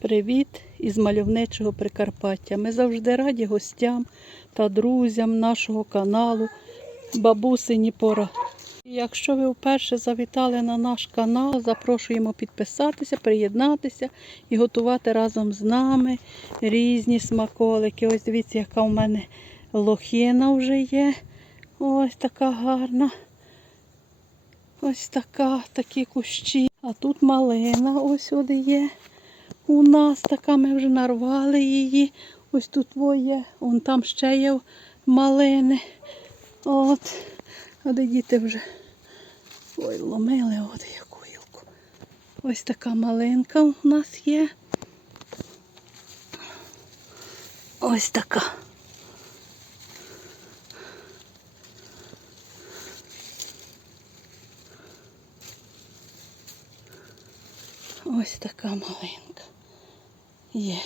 Привіт із мальовничого Прикарпаття. Ми завжди раді гостям та друзям нашого каналу Бабусині Пора. Якщо ви вперше завітали на наш канал, запрошуємо підписатися, приєднатися і готувати разом з нами різні смаколики. Ось дивіться, яка у мене лохина вже є. Ось така гарна. Ось така, такі кущі. А тут малина ось сюди є. У нас така, ми вже нарвали її. Ось тут є, вон там ще є малини. От. А де діти вже ой, ломили от яку гілку. Ось така малинка у нас є. Ось така. Ось така малинка. Є.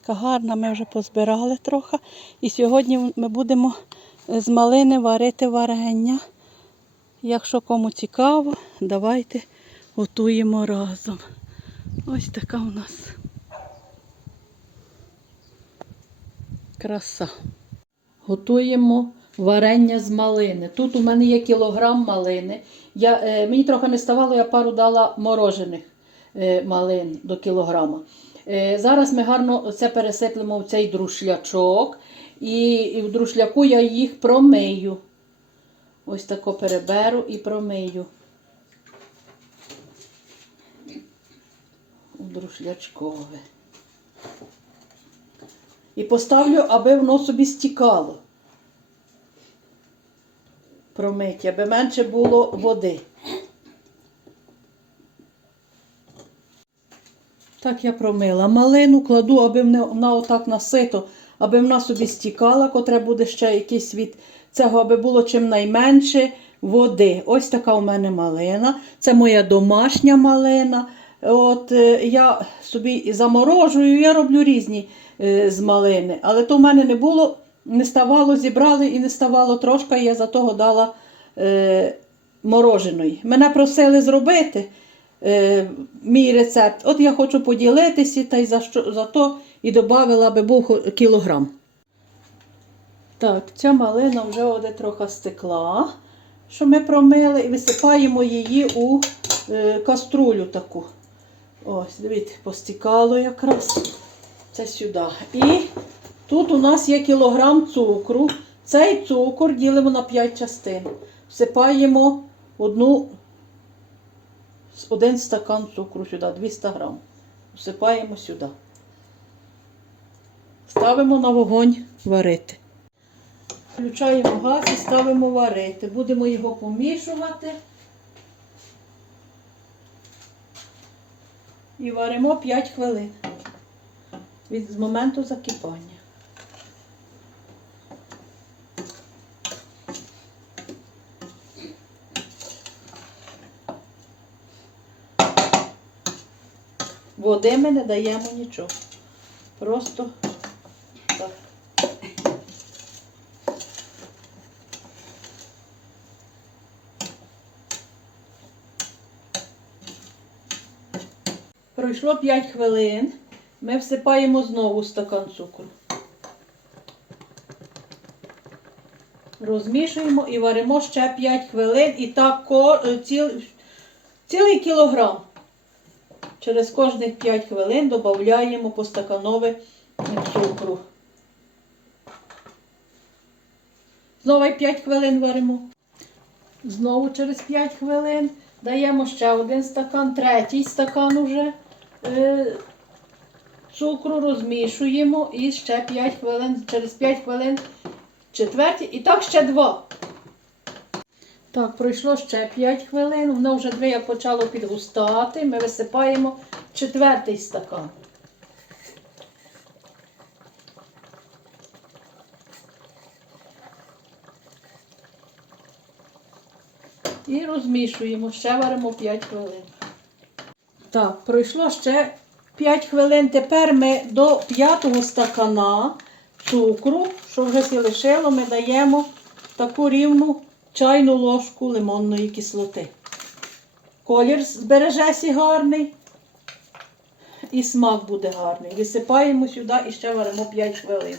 Така гарна, ми вже позбирали трохи. І сьогодні ми будемо з малини варити варення. Якщо кому цікаво, давайте готуємо разом. Ось така у нас краса. Готуємо варення з малини. Тут у мене є кілограм малини. Я, е, мені трохи не ставало, я пару дала морожених е, малин до кілограма. Е, зараз ми гарно це пересиплемо в цей друшлячок. І, в друшляку я їх промию. Ось тако переберу і промию. Друшлячкове. І поставлю, аби воно собі стікало. Промиті, аби менше було води. Так я промила. Малину кладу, аби вона отак насито, аби вона собі стікала, котре буде ще якийсь від цього, аби було чим найменше води. Ось така у мене малина. Це моя домашня малина. От е, Я собі заморожую, я роблю різні е, з малини. Але то в мене не було, не ставало, зібрали і не ставало трошки, і я за того дала е, мороженої. Мене просили зробити е, мій рецепт. От я хочу поділитися та й за, що, за то і додала, аби був кілограм. Так, ця малина вже оде трохи стекла, що ми промили, і висипаємо її у е, каструлю таку. Ось, дивіться, постікало якраз. Це сюди. І тут у нас є кілограм цукру. Цей цукор ділимо на 5 частин. Всипаємо одну, один стакан цукру сюди, 200 грам. Всипаємо сюди. Ставимо на вогонь варити. Включаємо газ і ставимо варити. Будемо його помішувати. І варимо 5 хвилин від моменту закипання. Води ми не даємо нічого. Просто так. Пройшло 5 хвилин. Ми всипаємо знову стакан цукру. Розмішуємо і варимо ще 5 хвилин. І так ціл, цілий кілограм. Через кожних 5 хвилин додаємо по стаканове цукру. Знову 5 хвилин варимо. Знову через 5 хвилин даємо ще один стакан, третій стакан уже е, цукру розмішуємо і ще 5 хвилин, через 5 хвилин четвертій, і так ще два. Так, пройшло ще 5 хвилин, воно вже як почало підгустати. Ми висипаємо четвертий стакан. І розмішуємо, ще варимо 5 хвилин. Так, пройшло ще 5 хвилин. Тепер ми до п'ятого стакана цукру, що вже лишило, ми даємо таку рівну чайну ложку лимонної кислоти. Колір збережеся гарний. і смак буде гарний. Висипаємо сюди і ще варимо 5 хвилин.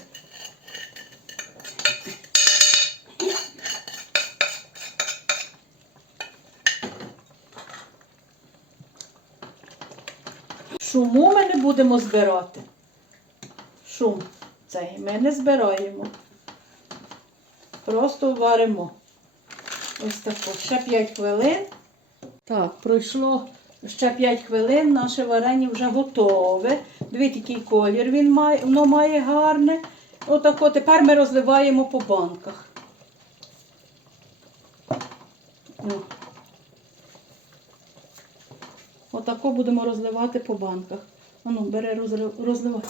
Шуму ми не будемо збирати. Шум цей ми не збираємо. Просто варимо. Ось тако. Ще 5 хвилин. Так, пройшло ще 5 хвилин, наше варення вже готове. Дивіться, який колір він має, воно має гарне. Отако тепер ми розливаємо по банках. Отако будемо розливати по банках. Ану, бери, розливай.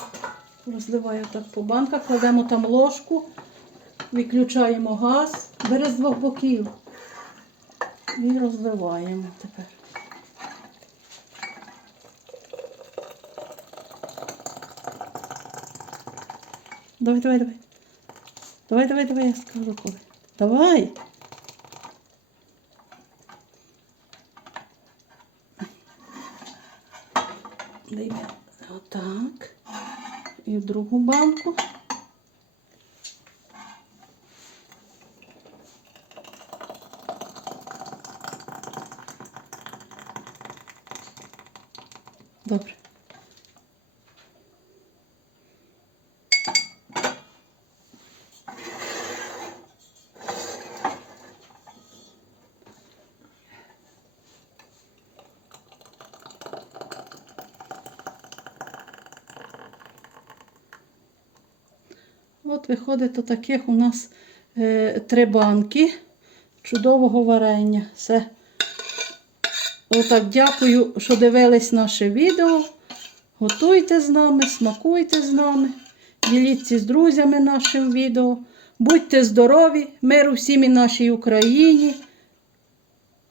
Розливай отак по банках, кладемо там ложку, виключаємо газ, бери з двох боків. І розливаємо тепер. Давай, давай, давай. Давай, давай, давай, я скажу коли. Давай. Дай отак. І в другу банку. От виходить то таких у нас е, три банки чудового варення. Все. Отак дякую, що дивились наше відео. Готуйте з нами, смакуйте з нами, діліться з друзями нашим відео. Будьте здорові, миру всім і нашій Україні.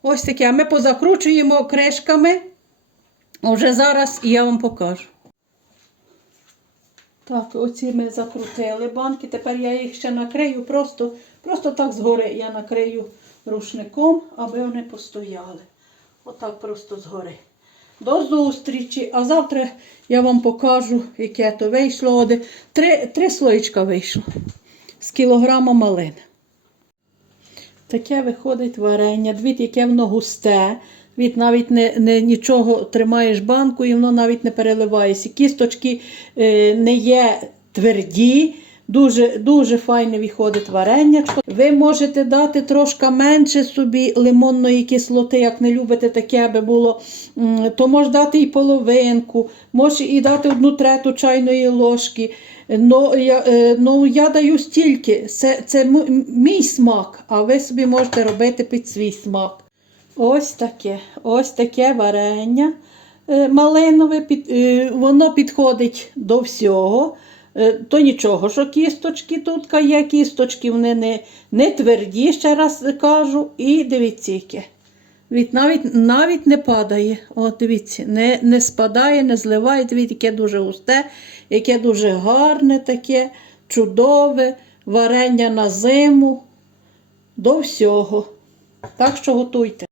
Ось таке. А ми позакручуємо кришками. Уже зараз я вам покажу. Так, оці ми закрутили банки. Тепер я їх ще накрию, просто, просто так згори я накрию рушником, аби вони постояли. Отак просто згори. До зустрічі. А завтра я вам покажу, яке то вийшло. Три, три слоєчка вийшло з кілограма малини. Таке виходить варення. Двід, яке воно густе. Від навіть не, не нічого тримаєш банку і воно навіть не переливається. Кісточки е, не є тверді. Дуже, дуже файне виходить варенячко. Ви можете дати трошки менше собі лимонної кислоти, як не любите таке, аби було, то можеш дати і половинку, можеш і дати одну трету чайної ложки. Ну я, е, ну, я даю стільки. Це, це мій смак, а ви собі можете робити під свій смак. Ось таке, ось таке варення е, малинове, під, е, воно підходить до всього. Е, То нічого, що кісточки тут є, кісточки вони не, не тверді, ще раз кажу. І дивіться, яке. Від навіть, навіть не падає. От дивіться, не, не спадає, не зливає. Дивіться, яке дуже густе, яке дуже гарне, таке, чудове, варення на зиму, до всього. Так що готуйте.